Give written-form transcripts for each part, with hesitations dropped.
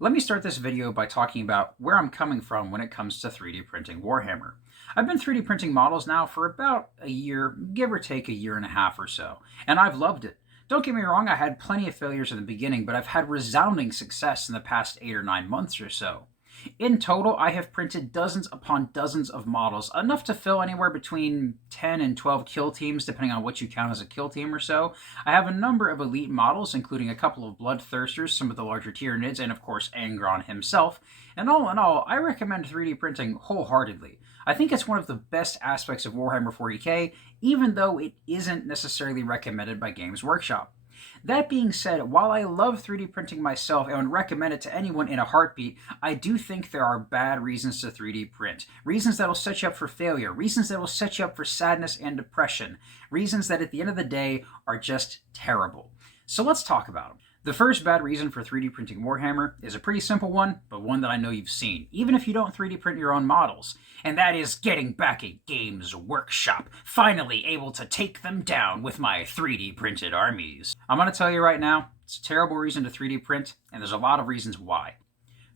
Let me start this video by talking about where I'm coming from when it comes to 3D printing Warhammer. I've been 3D printing models now for about a year, give or take a year and a half or so, and I've loved it. Don't get me wrong, I had plenty of failures in the beginning, but I've had resounding success in the past 8 or 9 months or so. In total, I have printed dozens upon dozens of models, enough to fill anywhere between 10 and 12 kill teams, depending on what you count as a kill team or so. I have a number of elite models, including a couple of Bloodthirsters, some of the larger Tyranids, and of course Angron himself. And all in all, I recommend 3D printing wholeheartedly. I think it's one of the best aspects of Warhammer 40k, even though it isn't necessarily recommended by Games Workshop. That being said, while I love 3D printing myself and would recommend it to anyone in a heartbeat, I do think there are bad reasons to 3D print. Reasons that will set you up for failure, reasons that will set you up for sadness and depression, reasons that at the end of the day are just terrible. So let's talk about them. The first bad reason for 3D printing Warhammer is a pretty simple one, but one that I know you've seen, even if you don't 3D print your own models, and that is getting back at Games Workshop, finally able to take them down with my 3D printed armies. I'm going to tell you right now, it's a terrible reason to 3D print, and there's a lot of reasons why.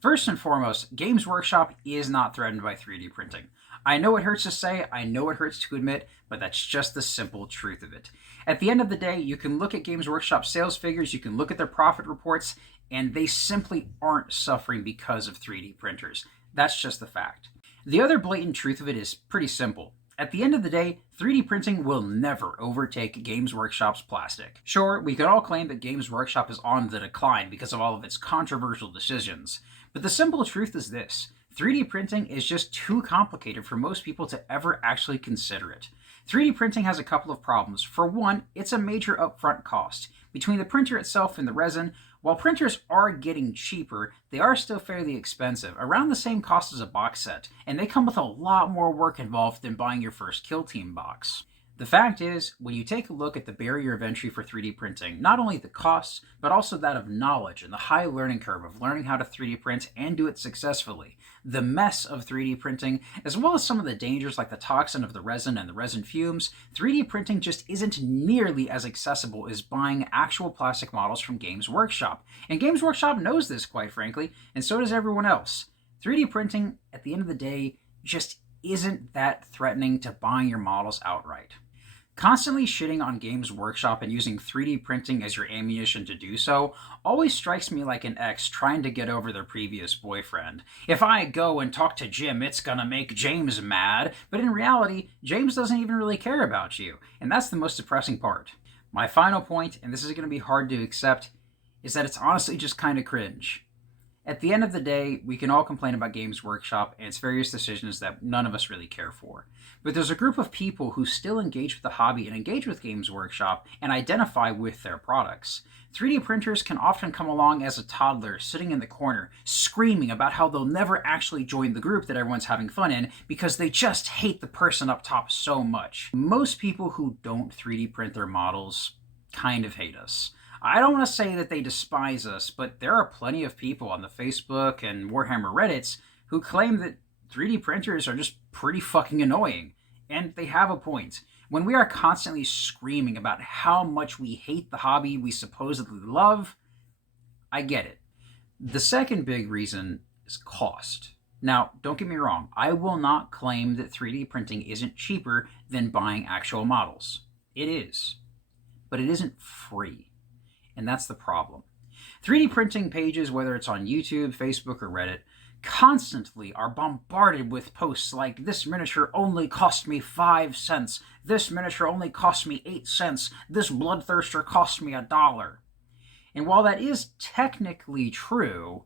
First and foremost, Games Workshop is not threatened by 3D printing. I know it hurts to say, I know it hurts to admit, but that's just the simple truth of it. At the end of the day, you can look at Games Workshop sales figures, you can look at their profit reports, and they simply aren't suffering because of 3D printers. That's just the fact. The other blatant truth of it is pretty simple. At the end of the day, 3D printing will never overtake Games Workshop's plastic. Sure, we could all claim that Games Workshop is on the decline because of all of its controversial decisions, but the simple truth is this. 3D printing is just too complicated for most people to ever actually consider it. 3D printing has a couple of problems. For one, it's a major upfront cost. Between the printer itself and the resin, while printers are getting cheaper, they are still fairly expensive, around the same cost as a box set, and they come with a lot more work involved than buying your first Kill Team box. The fact is, when you take a look at the barrier of entry for 3D printing, not only the costs, but also that of knowledge and the high learning curve of learning how to 3D print and do it successfully, the mess of 3D printing, as well as some of the dangers like the toxin of the resin and the resin fumes, 3D printing just isn't nearly as accessible as buying actual plastic models from Games Workshop. And Games Workshop knows this, quite frankly, and so does everyone else. 3D printing, at the end of the day, just isn't that threatening to buying your models outright. Constantly shitting on Games Workshop and using 3D printing as your ammunition to do so always strikes me like an ex trying to get over their previous boyfriend. If I go and talk to Jim, it's gonna make James mad, but in reality, James doesn't even really care about you, and that's the most depressing part. My final point, and this is gonna be hard to accept, is that it's honestly just kinda cringe. At the end of the day, we can all complain about Games Workshop and its various decisions that none of us really care for. But there's a group of people who still engage with the hobby and engage with Games Workshop and identify with their products. 3D printers can often come along as a toddler sitting in the corner, screaming about how they'll never actually join the group that everyone's having fun in because they just hate the person up top so much. Most people who don't 3D print their models kind of hate us. I don't want to say that they despise us, but there are plenty of people on the Facebook and Warhammer Reddits who claim that 3D printers are just pretty fucking annoying. And they have a point. When we are constantly screaming about how much we hate the hobby we supposedly love, I get it. The second big reason is cost. Now, don't get me wrong, I will not claim that 3D printing isn't cheaper than buying actual models. It is. But it isn't free. And that's the problem. 3D printing pages, whether it's on YouTube, Facebook, or Reddit, constantly are bombarded with posts like, this miniature only cost me 5 cents, this miniature only cost me 8 cents, this Bloodthirster cost me $1. And while that is technically true,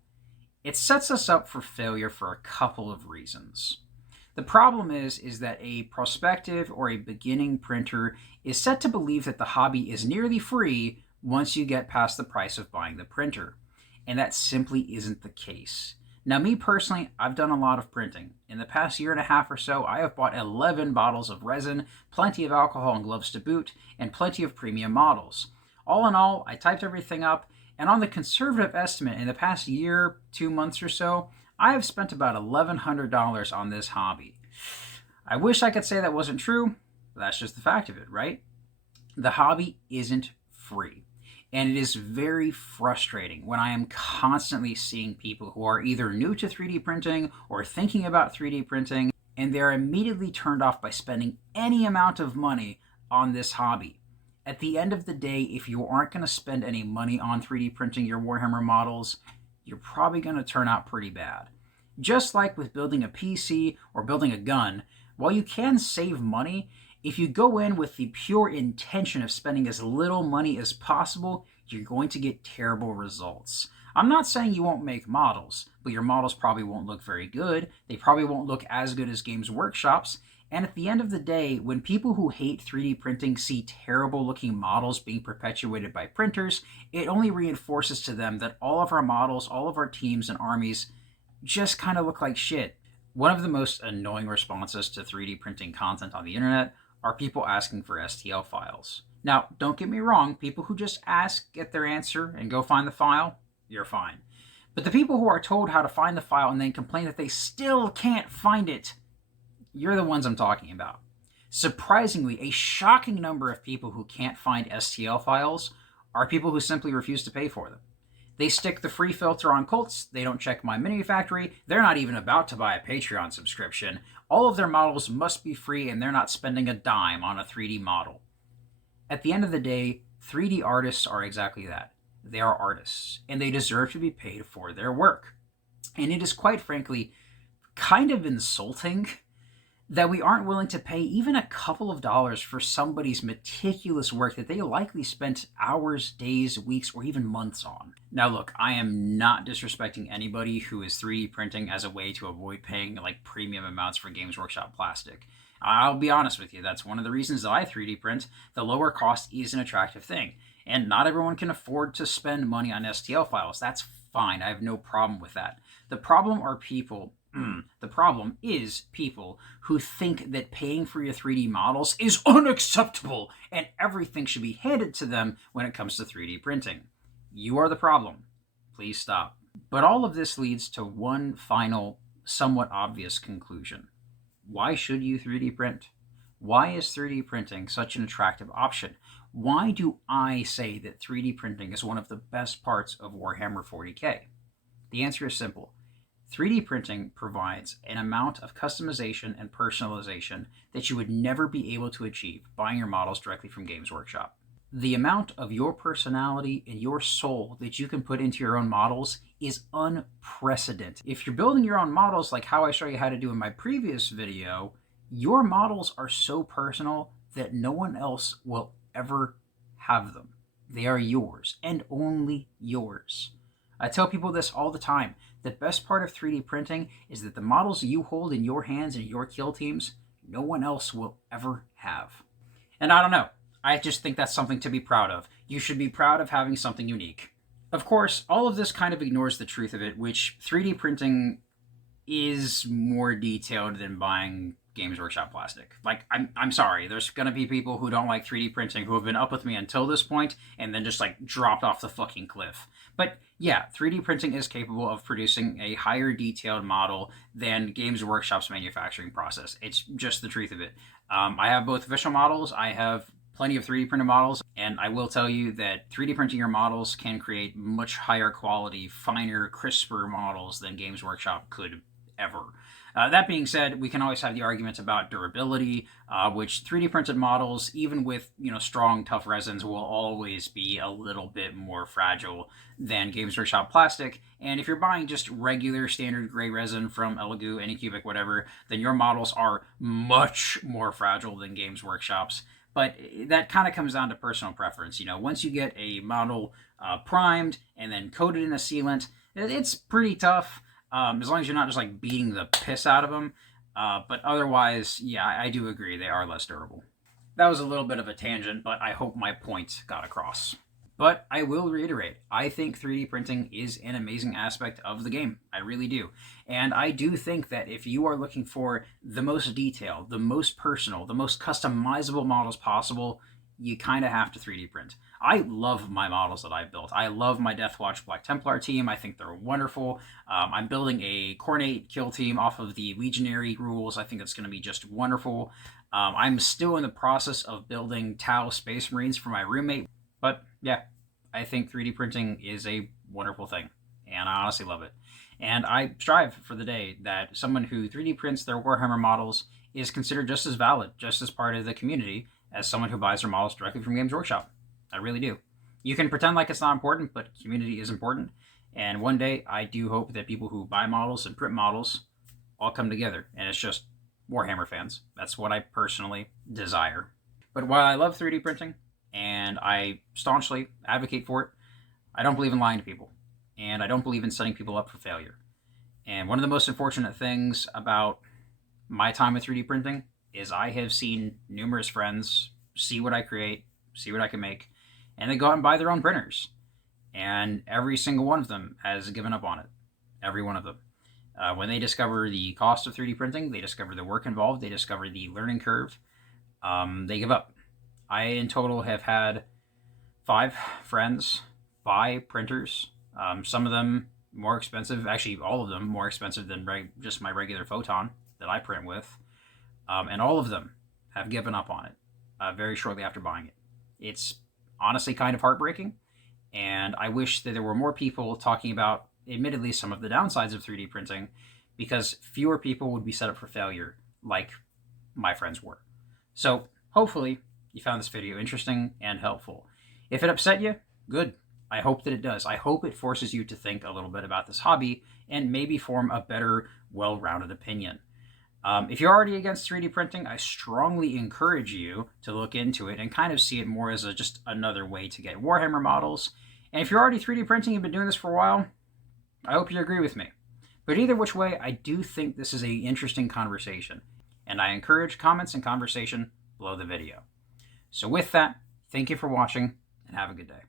it sets us up for failure for a couple of reasons. The problem is that a prospective or a beginning printer is set to believe that the hobby is nearly free once you get past the price of buying the printer. And that simply isn't the case. Now, me personally, I've done a lot of printing. In the past year and a half or so, I have bought 11 bottles of resin, plenty of alcohol and gloves to boot, and plenty of premium models. All in all, I typed everything up, and on the conservative estimate, in the past year, 2 months or so, I have spent about $1,100 on this hobby. I wish I could say that wasn't true, but that's just the fact of it, right? The hobby isn't free. And it is very frustrating when I am constantly seeing people who are either new to 3D printing or thinking about 3D printing, and they're immediately turned off by spending any amount of money on this hobby. At the end of the day, if you aren't going to spend any money on 3D printing your Warhammer models, you're probably going to turn out pretty bad. Just like with building a PC or building a gun, while you can save money, if you go in with the pure intention of spending as little money as possible, you're going to get terrible results. I'm not saying you won't make models, but your models probably won't look very good. They probably won't look as good as Games Workshop's. And at the end of the day, when people who hate 3D printing see terrible looking models being perpetuated by printers, it only reinforces to them that all of our models, all of our teams and armies just kind of look like shit. One of the most annoying responses to 3D printing content on the internet are people asking for STL files. Now, don't get me wrong, people who just ask, get their answer, and go find the file, you're fine. But the people who are told how to find the file and then complain that they still can't find it, you're the ones I'm talking about. Surprisingly, a shocking number of people who can't find STL files are people who simply refuse to pay for them. They stick the free filter on Colts, they don't check My Mini Factory, they're not even about to buy a Patreon subscription. All of their models must be free and they're not spending a dime on a 3D model. At the end of the day, 3D artists are exactly that. They are artists, and they deserve to be paid for their work. And it is quite frankly kind of insulting that we aren't willing to pay even a couple of dollars for somebody's meticulous work that they likely spent hours, days, weeks, or even months on. Now look, I am not disrespecting anybody who is 3D printing as a way to avoid paying like premium amounts for Games Workshop plastic. I'll be honest with you, that's one of the reasons that I 3D print. The lower cost is an attractive thing. And not everyone can afford to spend money on STL files. That's fine, I have no problem with that. The problem is people who think that paying for your 3D models is unacceptable and everything should be handed to them when it comes to 3D printing. You are the problem. Please stop. But all of this leads to one final, somewhat obvious conclusion. Why should you 3D print? Why is 3D printing such an attractive option? Why do I say that 3D printing is one of the best parts of Warhammer 40k? The answer is simple. 3D printing provides an amount of customization and personalization that you would never be able to achieve buying your models directly from Games Workshop. The amount of your personality and your soul that you can put into your own models is unprecedented. If you're building your own models like how I show you how to do in my previous video, your models are so personal that no one else will ever have them. They are yours and only yours. I tell people this all the time. The best part of 3D printing is that the models you hold in your hands and your kill teams, no one else will ever have. And I don't know, I just think that's something to be proud of. You should be proud of having something unique. Of course, all of this kind of ignores the truth of it, which 3D printing is more detailed than buying Games Workshop plastic. Like, I'm sorry, there's gonna be people who don't like 3D printing who have been up with me until this point and then just like dropped off the fucking cliff. But yeah, 3D printing is capable of producing a higher detailed model than Games Workshop's manufacturing process. It's just the truth of it. I have both official models, I have plenty of 3D printed models, and I will tell you that 3D printing your models can create much higher quality, finer, crisper models than Games Workshop could ever. That being said, we can always have the arguments about durability, which 3D printed models, even with strong, tough resins, will always be a little bit more fragile than Games Workshop plastic. And if you're buying just regular standard gray resin from Elegoo, Anycubic, whatever, then your models are much more fragile than Games Workshop's. But that kind of comes down to personal preference. Once you get a model primed and then coated in a sealant, it's pretty tough. As long as you're not just like beating the piss out of them. But otherwise, yeah, I do agree they are less durable. That was a little bit of a tangent, but I hope my point got across. But I will reiterate, I think 3D printing is an amazing aspect of the game. I really do. And I do think that if you are looking for the most detailed, the most personal, the most customizable models possible, you kind of have to 3D print. I love my models that I built. I love my Deathwatch Black Templar team. I think they're wonderful. I'm building a Cornate kill team off of the Legionary rules. I think it's going to be just wonderful. I'm still in the process of building Tau Space Marines for my roommate. But yeah, I think 3D printing is a wonderful thing, and I honestly love it. And I strive for the day that someone who 3D prints their Warhammer models is considered just as valid, just as part of the community as someone who buys their models directly from Games Workshop. I really do. You can pretend like it's not important, but community is important. And one day, I do hope that people who buy models and print models all come together, and it's just Warhammer fans. That's what I personally desire. But while I love 3D printing, and I staunchly advocate for it, I don't believe in lying to people, and I don't believe in setting people up for failure. And one of the most unfortunate things about my time with 3D printing is I have seen numerous friends see what I create, see what I can make, and they go out and buy their own printers. And every single one of them has given up on it. Every one of them. When they discover the cost of 3D printing, they discover the work involved, they discover the learning curve, they give up. I, in total, have had 5 friends buy printers. Some of them more expensive, actually all of them more expensive than just my regular Photon that I print with. And all of them have given up on it very shortly after buying it. It's honestly kind of heartbreaking, and I wish that there were more people talking about, admittedly, some of the downsides of 3D printing, because fewer people would be set up for failure like my friends were. So hopefully you found this video interesting and helpful. If it upset you, good. I hope that it does. I hope it forces you to think a little bit about this hobby and maybe form a better, well-rounded opinion. If you're already against 3D printing, I strongly encourage you to look into it and kind of see it more as just another way to get Warhammer models. And if you're already 3D printing and been doing this for a while, I hope you agree with me. But either which way, I do think this is an interesting conversation, and I encourage comments and conversation below the video. So with that, thank you for watching, and have a good day.